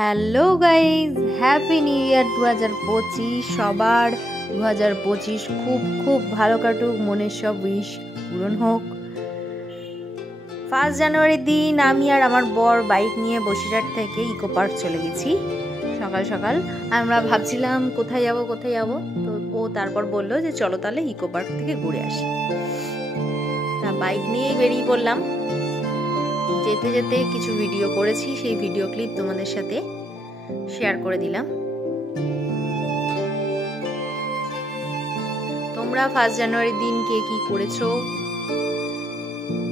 Hello guys, happy new year 2025। সবার 2025 খুব খুব ভালো কাটুক, মনের সব উইশ পূরণ হোক। 1 জানুয়ারির দিন আমি আর আমার বর বাইক নিয়ে বসিরহাট থেকে ইকো পার্ক চলে গেছি। সকাল সকাল আমরা ভাবছিলাম কোথায় যাব তো ও তারপর বললো যে চলো তাহলে ইকো পার্ক থেকে ঘুরে আসি। তা বাইক নিয়েই বেরিয়ে পড়লাম। যেতে যেতে কিছু ভিডিও করেছি, সেই ভিডিও ক্লিপ তোমাদের সাথে শেয়ার করে দিলাম। তোমরা 1 জানুয়ারির দিন কে কি করেছো,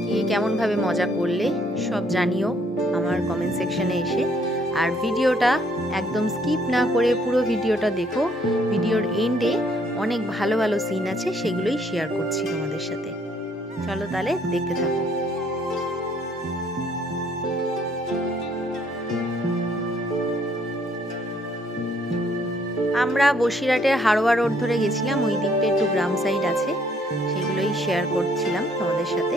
কে কেমন ভাবে মজা করলে সব জানিও আমার কমেন্ট সেকশনে এসে। আর ভিডিওটা একদম স্কিপ না করে পুরো ভিডিওটা দেখো। ভিডিওর এন্ডে অনেক ভালো ভালো সিন আছে, সেগুলোই শেয়ার করছি তোমাদের সাথে। চলো তাহলে দেখতে থাকো। আমরা বসিরহাটের হাড়োয়া রোড ধরে গেছিলাম, ওই দিকটা একটু গ্রাম সাইড আছে, সেগুলোই শেয়ার করছিলাম তোমাদের সাথে।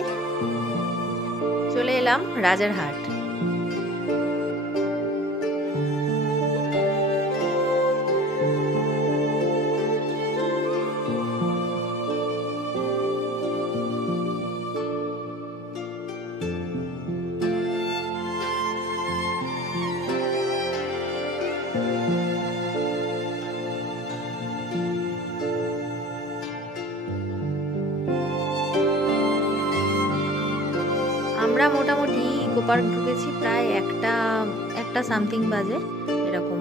চলে এলাম রাজারহাট। আমরা মোটামুটি ইকো পার্ক ঢুকেছি প্রায় একটা সামথিং বাজে, এরকম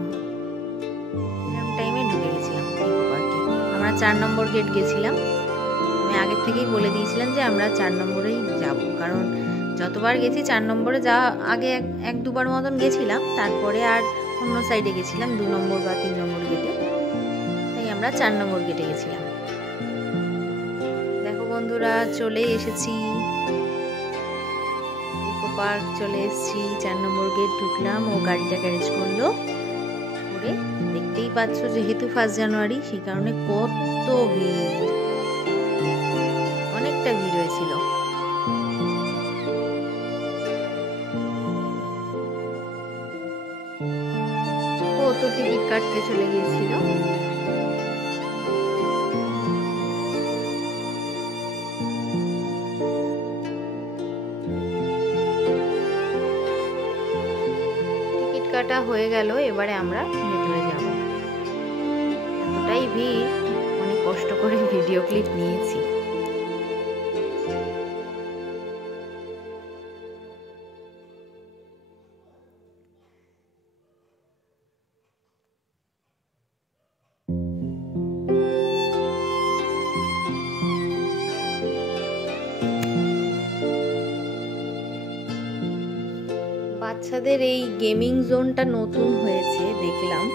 টাইমে ঢুকে গেছিলাম ইকো পার্কে। আমরা 4 নম্বর গেট গেছিলাম। আমি আগের থেকেই বলে দিয়েছিলাম যে আমরা 4 নম্বরেই যাব, কারণ যতবার গেছি 4 নম্বরে আগে 1-2বার মতন গেছিলাম, তারপরে আর অন্য সাইডে গেছিলাম 2 নম্বর বা 3 নম্বর গেটে, তাই আমরা 4 নম্বর গেটে গেছিলাম। দেখো বন্ধুরা, চলে এসেছি পার্ক, চলে এসেছি 4 নম্বর গেট ঢুকলাম। ও গাড়িটা গ্যারেজ করলো করে, দেখতেই পাচ্ছ যেহেতু 1 জানুয়ারি সেই কারণে কত ভিড়, অনেকটা ভিড় হয়েছিল। ও তো টিকিট কাটতে চলে গিয়েছিল। কাটা হয়ে গেল, এবারে আমরা ভেতরে যাব। এতটাই ভিড়, অনেক কষ্ট করে ভিডিও ক্লিপ নিয়েছি। বাচ্চাদের এই গেমিং জোনটা নতুন হয়েছে দেখলাম,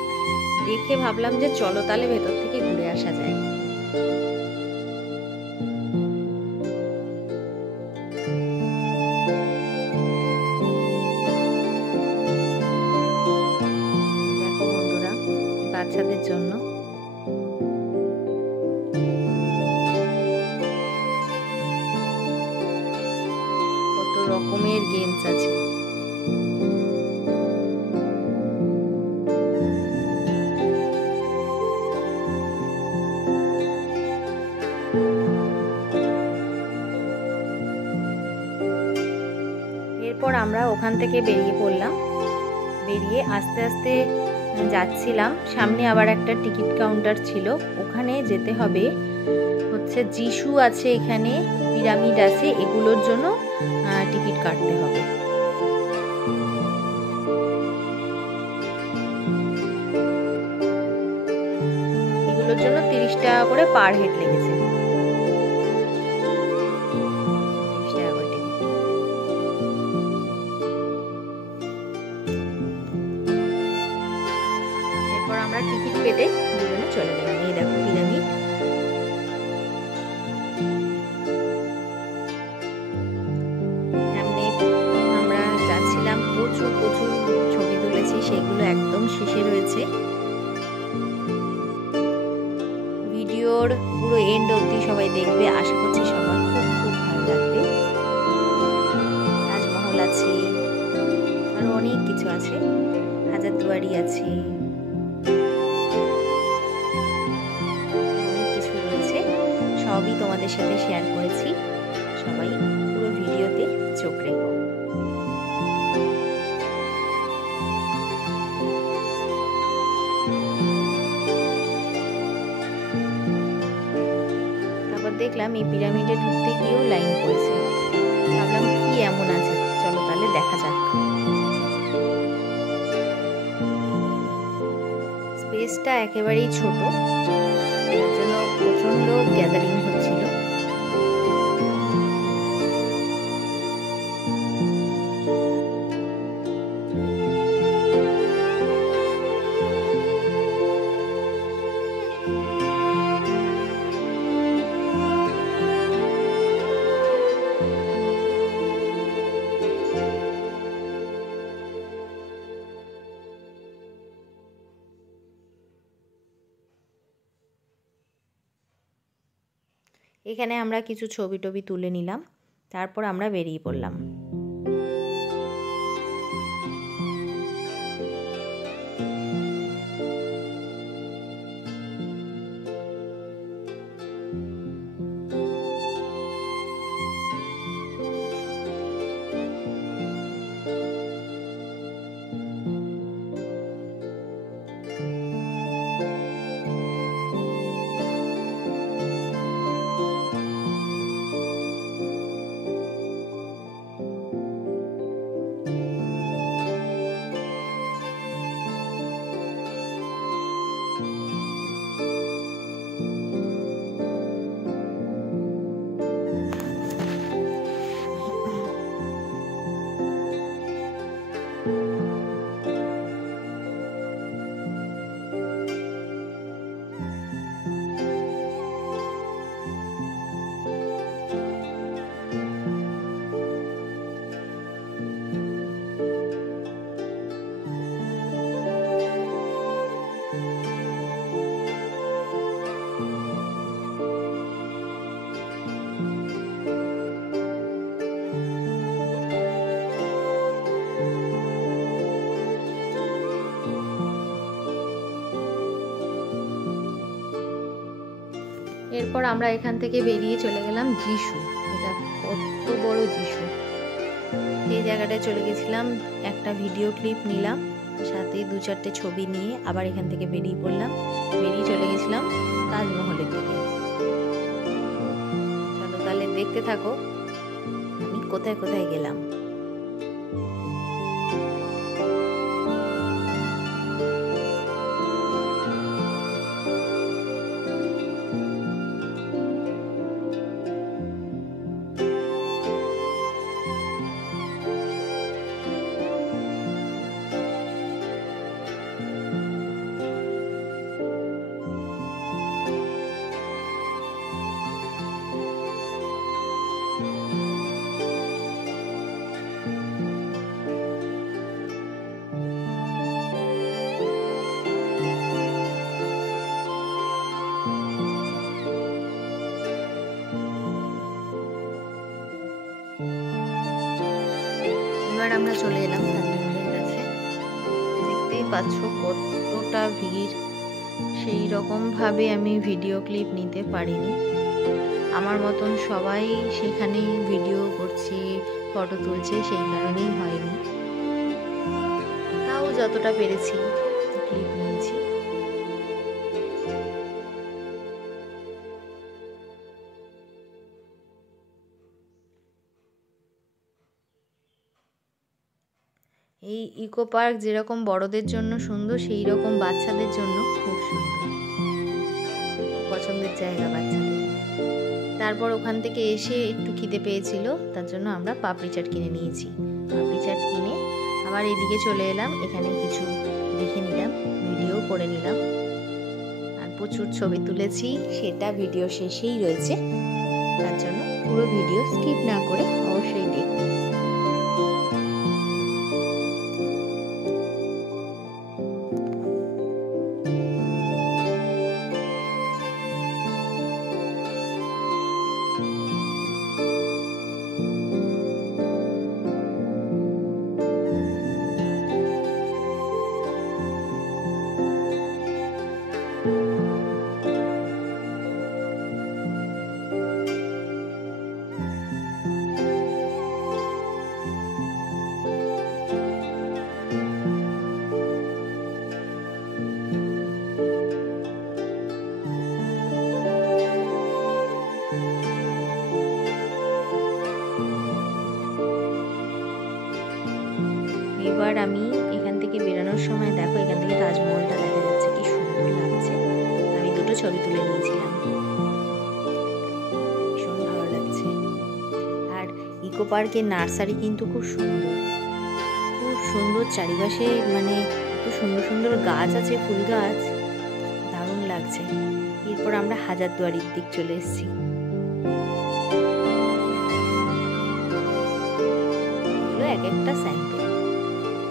দেখে ভাবলাম যে চলো তাহলে ভেতর থেকে ঘুরে আসা যায়। দেখো বন্ধুরা, বাচ্চাদের জন্য কত রকমের গেমস আছে। এরপর আমরা ওখান থেকে বেরিয়ে পড়লাম। বেরিয়ে আস্তে আস্তে যাচ্ছিলাম, সামনে আবার একটা টিকিট কাউন্টার ছিল, ওখানে যেতে হবে। হচ্ছে যিশু আছে এখানে, পিরামিড আছে, এগুলোর জন্য টিকিট কাটতে হবে। এগুলোর জন্য 30 টাকা করে পার হেড লেগেছে। আমরা টিকিট কেটে দুজনে চলে গেলাম। এই দেখো পিরামিড। সামনে আমরা যাচ্ছিলাম, প্রচুর ছবি তুলেছি, সেগুলো একদম শেষে রয়েছে। ভিডিওর পুরো এন্ড অবধি সবাই দেখবে, আশা করছি সবার খুব খুব ভালো লাগবে। তাজমহল আছে, আরো অনেক কিছু আছে। হাজারদুয়ারি বাড়ি আছে, অনেক কিছু রয়েছে, সবই তোমাদের সাথে শেয়ার করেছি। সবাই পুরো ভিডিওতে চোখ রেখো। তারপর দেখলাম এই পিরামিডে ঢুকতে গিয়েও লাইন পড়েছে। ভাবলাম কি এমন আছে, চলো তাহলে দেখা যাক। স্পেসটা একেবারেই ছোট, তার জন্য প্রচন্ড গ্যাদারিং হচ্ছিল। এখানে আমরা কিছু ছবি টবি তুলে নিলাম, তারপর আমরা বেরিয়ে পড়লাম। এরপর আমরা এখান থেকে বেরিয়ে চলে গেলাম যিশু। এটা কত বড় যিশু, এই জায়গাটায় চলে গেছিলাম, একটা ভিডিও ক্লিপ নিলাম, সাথে 2-4টে ছবি নিয়ে আবার এখান থেকে বেরিয়ে পড়লাম। বেরিয়ে চলে গেছিলাম তাজমহলের দিকে। চলো তাহলে দেখতে থাকো আমি কোথায় কোথায় গেলাম। এবার আমরা চলে এলাম তাজমহলের কাছে। দেখতেই পাচ্ছ কতটা ভিড়, সেই রকমভাবে আমি ভিডিও ক্লিপ নিতে পারিনি। আমার মতন সবাই সেখানে ভিডিও করছে, ফটো তুলছে, সেই কারণেই হয়নি। তাও যতটা পেরেছি ক্লিপ নিয়েছি। এই ইকো পার্ক যেরকম বড়দের জন্য সুন্দর, সেই রকম বাচ্চাদের জন্য খুব সুন্দর, পছন্দের জায়গা বাচ্চাদের। তারপর ওখান থেকে এসে একটু খিদে পেয়েছিল, তার জন্য আমরা পাপড়ি চাট কিনে নিয়েছি। পাপড়ি চাট কিনে আবার এদিকে চলে এলাম, এখানে কিছু দেখে নিলাম, ভিডিও করে নিলাম, আর প্রচুর ছবি তুলেছি, সেটা ভিডিও শেষেই রয়েছে। তার জন্য পুরো ভিডিও স্কিপ না করে অবশ্যই দেখুন। বেরোনোর সময় দেখো এখান থেকে তাজমহলটা দেখা যাচ্ছে, কি সুন্দর লাগছে। আমি দুটো ছবি তুলে নিয়েছিলাম, ভীষণ ভালো লাগছে। আর ইকো পার্কের নার্সারি কিন্তু খুব সুন্দর, খুব সুন্দর। চারিপাশে মানে এত সুন্দর সুন্দর গাছ আছে, ফুল গাছ, দারুণ লাগছে। এরপর আমরা হাজারদুয়ারির দিক চলে এসেছি। এগুলো এক একটা স্যাম্পল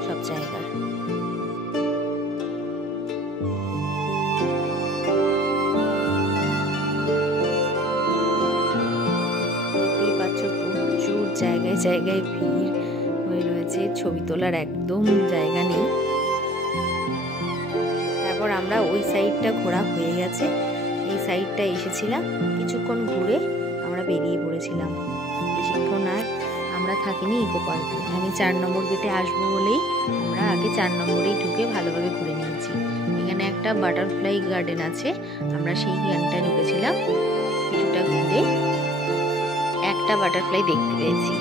সব জায়গার। দেখতেই পাচ্ছ প্রচুর জায়গায় জায়গায় ভিড় হয়ে রয়েছে, ছবি তোলার একদম জায়গা নেই। তারপর আমরা ওই সাইডটা ঘোরা হয়ে গেছে, এই সাইডটা এসেছিলাম, কিছুক্ষণ ঘুরে আমরা বেরিয়ে পড়েছিলাম। বেশিক্ষণ আর আমরা থাকিনি ইকো পার্কে। আমি 4 নম্বর গেটে আসবো বলেই আমরা আগে 4 নম্বরেই ঢুকে ভালোভাবে ঘুরে নিয়েছি। এখানে একটা বাটারফ্লাই গার্ডেন আছে, আমরা সেই গানটায় ঢুকেছিলাম। কিছুটা ঘুরে একটা বাটারফ্লাই দেখতে পেয়েছি।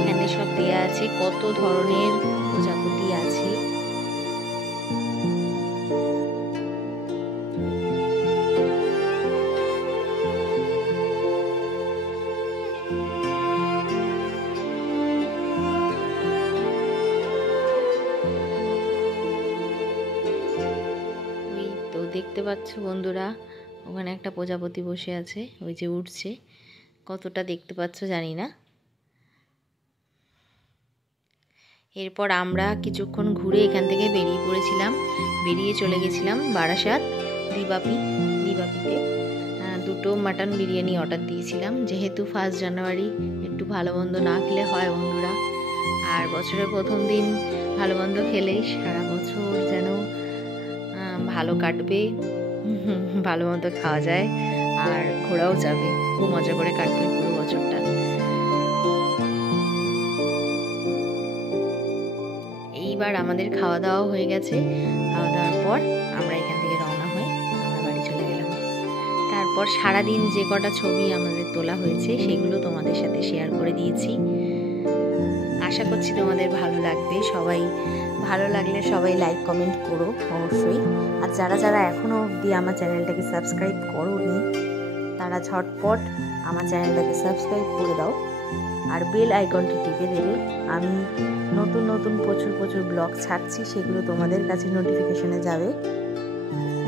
এখানে সব দেয়া আছে, কত ধরনের প্রজাপতি আছে। দেখতে পাচ্ছ বন্ধুরা, ওখানে একটা প্রজাপতি বসে আছে, ওই যে উঠছে। কতটা দেখতে পাচ্ছ জানি না। এরপর আমরা কিছুক্ষণ ঘুরে এখান থেকে বেরিয়ে পড়েছিলাম, বেরিয়ে চলে গেছিলাম বারাসাত দিবাপিতে। দুটো মাটন বিরিয়ানি অর্ডার দিয়েছিলাম, যেহেতু 1 জানুয়ারি, একটু ভালো মন্দ না খেলে হয় বন্ধুরা। আর বছরের প্রথম দিন ভালো মন্দ খেলেই সারা বছর যেন ভালো কাটবে, ভালো মতো খাওয়া যায় আর ঘোরাও যাবে, খুব মজা করে কাটবে পুরো বছরটা। এইবার আমাদের খাওয়া দাওয়া হয়ে গেছে, খাওয়া দাওয়ার পর আমরা এখান থেকে রওনা হয়ে আমরা বাড়ি চলে গেলাম। তারপর সারাদিন যে কটা ছবি আমাদের তোলা হয়েছে সেগুলো তোমাদের সাথে শেয়ার করে দিয়েছি। আশা করছি তোমাদের ভালো লাগবে। সবাই ভালো লাগলে সবাই লাইক কমেন্ট করো অবশ্যই। আর যারা যারা এখনও অবধি আমার চ্যানেলটাকে সাবস্ক্রাইব করোনি তারা ঝটপট আমার চ্যানেলটাকে সাবস্ক্রাইব করে দাও আর বেল আইকনটি টিপে দেবে। আমি নতুন নতুন প্রচুর ব্লগ ছাড়ছি, সেগুলো তোমাদের কাছে নোটিফিকেশনে যাবে,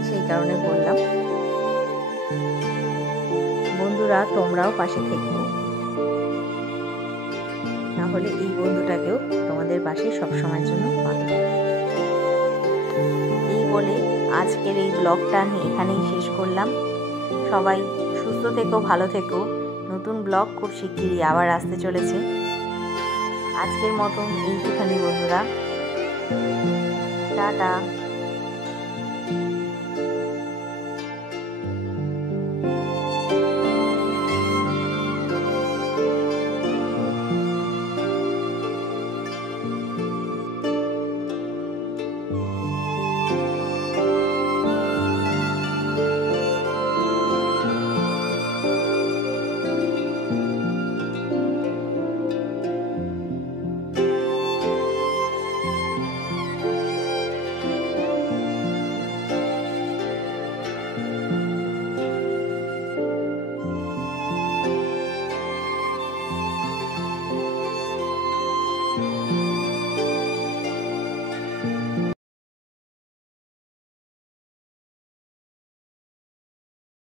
সেই কারণে বললাম। বন্ধুরা তোমরাও পাশে থেকো, না হলে এই বন্ধুটাকেও তোমাদের পাশে সবসময়ের জন্য পাবে। এই বলে আজকের এই ব্লগটা আমি এখানেই শেষ করলাম। সবাই সুস্থ থেকো, ভালো থেকো। নতুন ব্লগ খুব শিগগিরই আবার আসতে চলেছে। আজকের মতন এইটুখানি বন্ধুরা, টাটা।